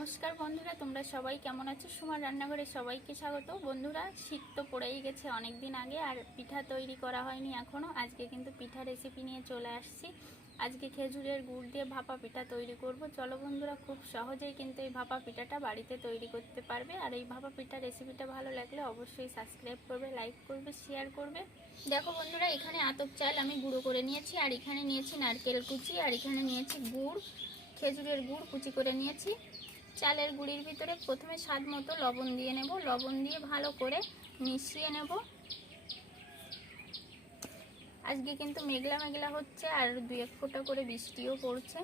নমস্কার বন্ধুরা, তোমরা সবাই কেমন আছো? সুমার রান্নাঘরে সবাইকে স্বাগত। বন্ধুরা, শীত তো পড়েই গেছে অনেক দিন আগে, আর পিঠা তৈরি করা হয়নি এখনও। আজকে কিন্তু পিঠা রেসিপি নিয়ে চলে আসছি। আজকে খেজুরের গুড় দিয়ে ভাপা পিঠা তৈরি করব। চলো বন্ধুরা, খুব সহজেই কিন্তু এই ভাপা পিঠাটা বাড়িতে তৈরি করতে পারবে। আর এই ভাপা পিঠা রেসিপিটা ভালো লাগলে অবশ্যই সাবস্ক্রাইব করবে, লাইক করবে, শেয়ার করবে। দেখো বন্ধুরা, এখানে আতপ চাল আমি গুঁড়ো করে নিয়েছি, আর এখানে নিয়েছি নারকেল কুচি, আর এখানে নিয়েছি গুড়, খেজুরের গুড় কুচি করে নিয়েছি। চালের গুঁড়ির ভিতরে প্রথমে স্বাদ মতো লবণ দিয়ে নেব। লবণ দিয়ে ভালো করে মিশিয়ে নেব। আজকে কিন্তু মেঘলা মেঘলা হচ্ছে, আর 2-1 ফোঁটা করে বৃষ্টিও পড়ছে।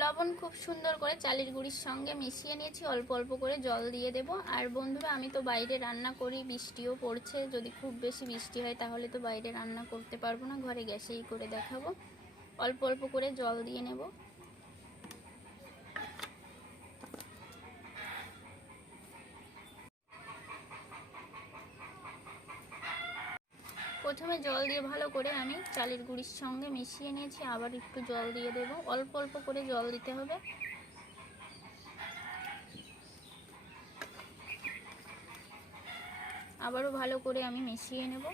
লবণ খুব সুন্দর করে চালের গুঁড়ির সঙ্গে মিশিয়ে নিয়েছি। অল্প অল্প করে জল দিয়ে দেব। আর বন্ধুরা, আমি তো বাইরে রান্না করি, বৃষ্টিও পড়ছে। যদি খুব বেশি বৃষ্টি হয় তাহলে তো বাইরে রান্না করতে পারবো না, ঘরে গ্যাসেই করে দেখাবো। অল্প অল্প করে জল দিয়ে নেব। প্রথমে জল দিয়ে ভালো করে আমি চালের গুঁড়ির সঙ্গে মিশিয়ে নিয়েছি। আবার একটু জল দিয়ে দেব। অল্প অল্প করে জল দিতে হবে। আবারও ভালো করে আমি মিশিয়ে নেব।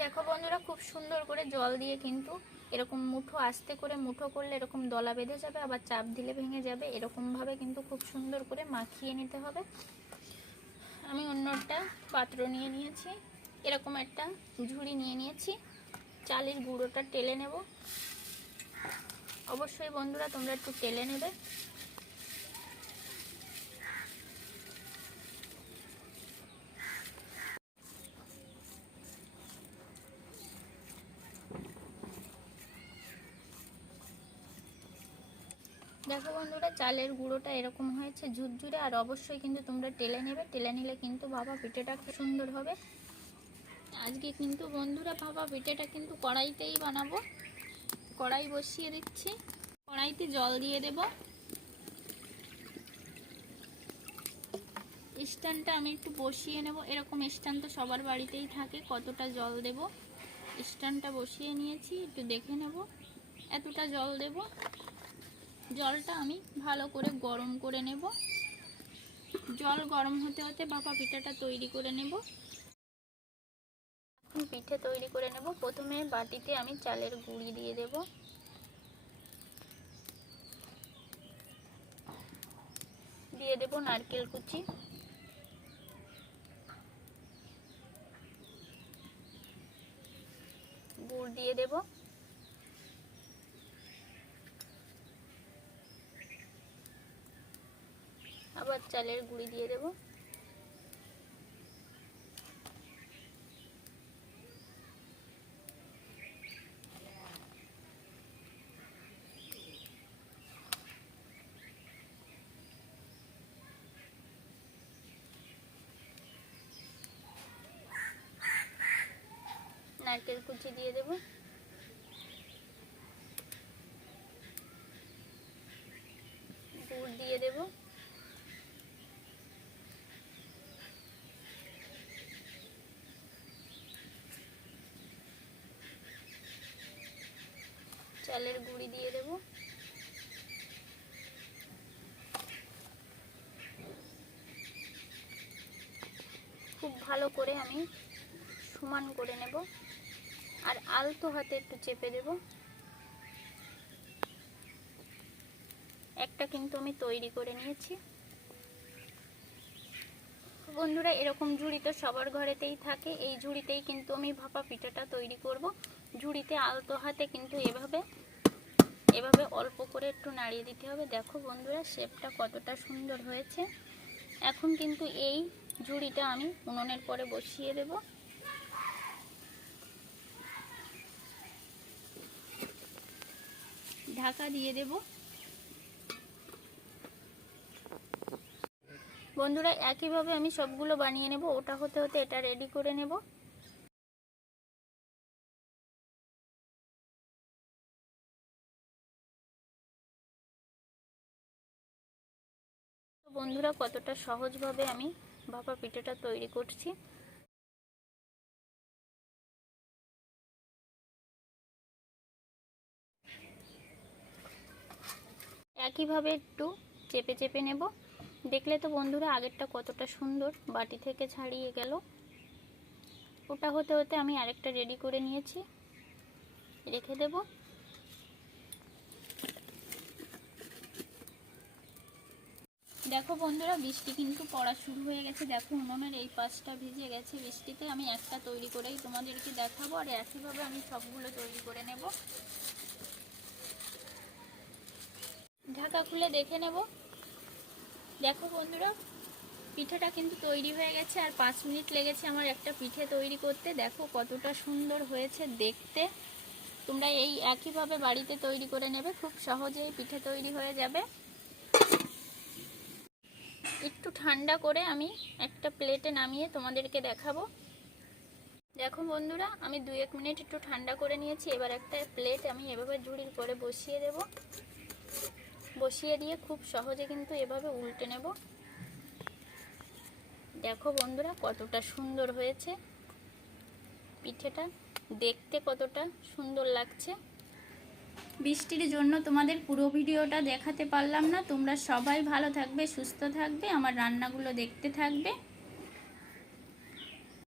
দেখো বন্ধুরা, খুব সুন্দর করে জল দিয়ে কিন্তু এরকম মুঠো, আস্তে করে মুঠো করলে এরকম দলা বেঁধে যাবে, আবার চাপ দিলে ভেঙে যাবে। এরকমভাবে কিন্তু খুব সুন্দর করে মাখিয়ে নিতে হবে। আমি অন্য একটা পাত্র নিয়ে নিয়েছি, এরকম একটা ঝুড়ি নিয়ে নিয়েছি। চালের গুঁড়োটা টেলে নেব। অবশ্যই বন্ধুরা, তোমরা একটু টেলে নেবে। দেখো বন্ধুরা, চালের গুঁড়োটা এরকম হয়েছে ঝুরঝুরে। আর অবশ্যই কিন্তু তোমরা টেলে নেবে। টেলে নিলে কিন্তু ভাপা পিঠাটা খুব সুন্দর হবে। আজকে কিন্তু বন্ধুরা ভাপা পিঠাটা কিন্তু কড়াইতেই বানাবো। কড়াই বসিয়ে দিচ্ছি। কড়াইতে জল দিয়ে দেব। স্ট্যান্ডটা আমি একটু বসিয়ে নেব। এরকম স্ট্যান্ড তো সবার বাড়িতেই থাকে। কতটা জল দেব, স্ট্যান্ডটা বসিয়ে নিয়েছি, একটু দেখে নেব। এতটা জল দেব। জলটা আমি ভালো করে গরম করে নেব। জল গরম হতে হতে ভাপা পিঠাটা তৈরি করে নেব। এখন পিঠে তৈরি করে নেব। প্রথমে বাটিতে আমি চালের গুঁড়ি দিয়ে দেব। দিয়ে দেব নারকেল কুচি, গুড় দিয়ে দেব, আবার চালের গুঁড়ি দিয়ে দেব। নারকেল কুচি দিয়ে দেব। গুড় দিয়ে দেব। চালের গুঁড়ি দিয়ে দেব। খুব ভালো করে আমি সমান করে নেব। আর আলতো হাতে একটু চেপে দেব। একটা কিন্তু আমি তৈরি করে নিয়েছি। বন্ধুরা, এরকম ঝুড়ি তো সবার ঘরেতেই থাকে। এই ঝুড়িতেই কিন্তু আমি ভাপা পিঠাটা তৈরি করব। ঝুড়িতে আলতো হাতে কিন্তু এভাবে এভাবে অল্প করে একটু নাড়িয়ে দিতে হবে। দেখো বন্ধুরা, শেপটা কতটা সুন্দর হয়েছে। এখন কিন্তু এই ঝুড়িটা আমি উনুনের পরে বসিয়ে দেব। ঢাকা দিয়ে দেব। বন্ধুরা, একইভাবে আমি সবগুলো বানিয়ে নেব। ওটা হতে হতে এটা রেডি করে নেব। বন্ধুরা, কতটা সহজভাবে আমি ভাপা পিঠাটা তৈরি করছি। একইভাবে একটু চেপে চেপে নেব। দেখলে তো বন্ধুরা আগেরটা কতটা সুন্দর বাটি থেকে ছাড়িয়ে গেল। ওটা হতে হতে আমি আরেকটা রেডি করে নিয়েছি, রেখে দেব। দেখো বন্ধুরা বৃষ্টি কিন্তু পড়া শুরু হয়ে গেছে। দেখো উনুনের এই পাশটা ভিজে গেছে বৃষ্টিতে। আমি একটা তৈরি করেই তোমাদেরকে দেখাবো, আর একইভাবে আমি সবগুলো তৈরি করে নেব। ঢাকা খুলে দেখে নেব। দেখো বন্ধুরা পিঠাটা কিন্তু তৈরি হয়ে গেছে, আর 5 মিনিট লেগেছে আমার একটা পিঠে তৈরি করতে। দেখো কতটা সুন্দর হয়েছে দেখতে। তোমরা এই একইভাবে বাড়িতে তৈরি করে নেবে, খুব সহজেই পিঠে তৈরি হয়ে যাবে। একটু ঠান্ডা করে আমি একটা প্লেটে নামিয়ে তোমাদেরকে দেখাবো। দেখো বন্ধুরা আমি 2-1 মিনিট একটু ঠান্ডা করে নিয়েছি। এবার একটা প্লেট আমি এভাবে ঝুড়ির করে বসিয়ে দেব। বসিয়ে দিয়ে খুব সহজে কিন্তু এভাবে উল্টে নেব। দেখো বন্ধুরা কতটা সুন্দর হয়েছে পিঠেটা, দেখতে কতটা সুন্দর লাগছে। বৃষ্টির জন্য তোমাদের পুরো ভিডিওটা দেখাতে পারলাম না। তোমরা সবাই ভালো থাকবে, সুস্থ থাকবে, আমার রান্নাগুলো দেখতে থাকবে।